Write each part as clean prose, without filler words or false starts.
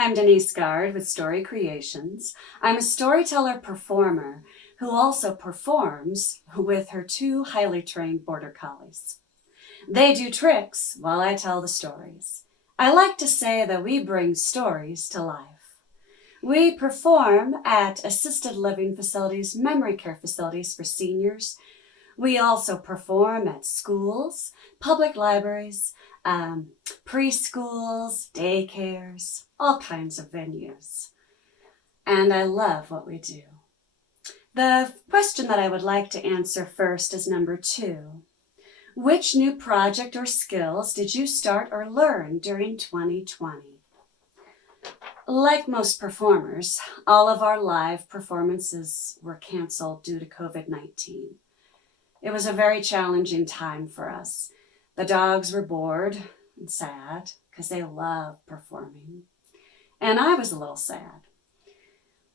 I'm Denise Gard with Story Creations. I'm a storyteller performer who also performs with her two highly trained border collies. They do tricks while I tell the stories. I like to say that we bring stories to life. We perform at assisted living facilities, memory care facilities for seniors. We also perform at schools, public libraries, preschools, daycares, all kinds of venues. And I love what we do. The question that I would like to answer first is number 2. Which new project or skills did you start or learn during 2020? Like most performers, all of our live performances were canceled due to COVID-19. It was a very challenging time for us. The dogs were bored and sad because they love performing. And I was a little sad.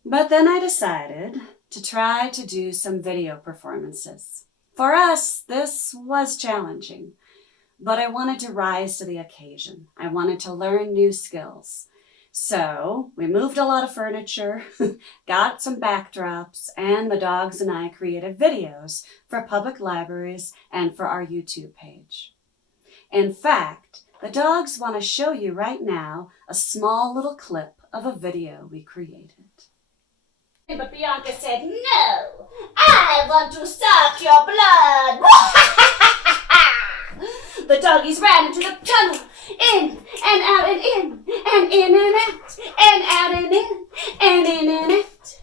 But then I decided to try to do some video performances. For us, this was challenging, but I wanted to rise to the occasion. I wanted to learn new skills. So we moved a lot of furniture, got some backdrops, and the dogs and I created videos for public libraries and for our YouTube page. In fact, the dogs want to show you right now a small little clip of a video we created. But Bianca said, "No, I want to suck your blood." The doggies ran into the tunnel, in and out and in and out, and out and in and out.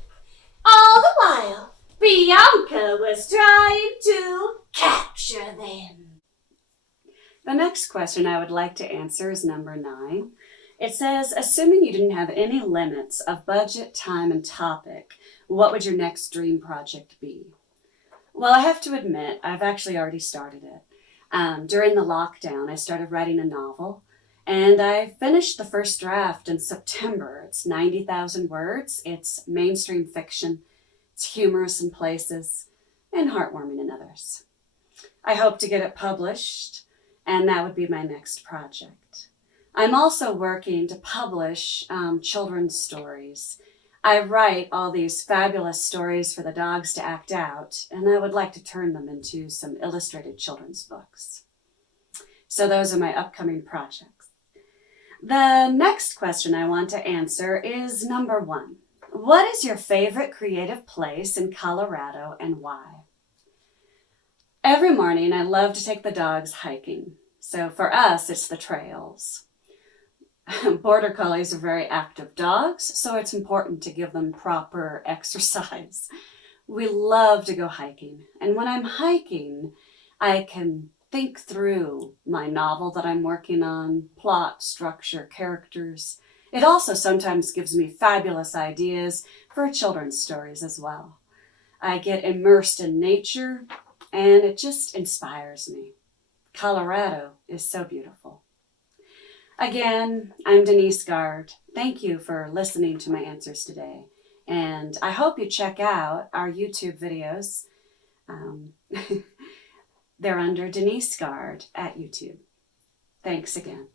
All the while, Bianca was trying to capture them. The next question I would like to answer is number 9. It says, assuming you didn't have any limits of budget, time, and topic, what would your next dream project be? Well, I have to admit, I've actually already started it. During the lockdown, I started writing a novel, and I finished the first draft in September. It's 90,000 words. It's mainstream fiction. It's humorous in places and heartwarming in others. I hope to get it published, and that would be my next project. I'm also working to publish children's stories. I write all these fabulous stories for the dogs to act out, and I would like to turn them into some illustrated children's books. So those are my upcoming projects. The next question I want to answer is number 1. What is your favorite creative place in Colorado and why? Every morning I love to take the dogs hiking. So for us, it's the trails. Border collies are very active dogs, so it's important to give them proper exercise. We love to go hiking, and when I'm hiking, I can think through my novel that I'm working on, plot, structure, characters. It also sometimes gives me fabulous ideas for children's stories as well. I get immersed in nature, and it just inspires me. Colorado is so beautiful. Again, I'm Denise Gard. Thank you for listening to my answers today. And I hope you check out our YouTube videos. They're under Denise Gard at YouTube. Thanks again.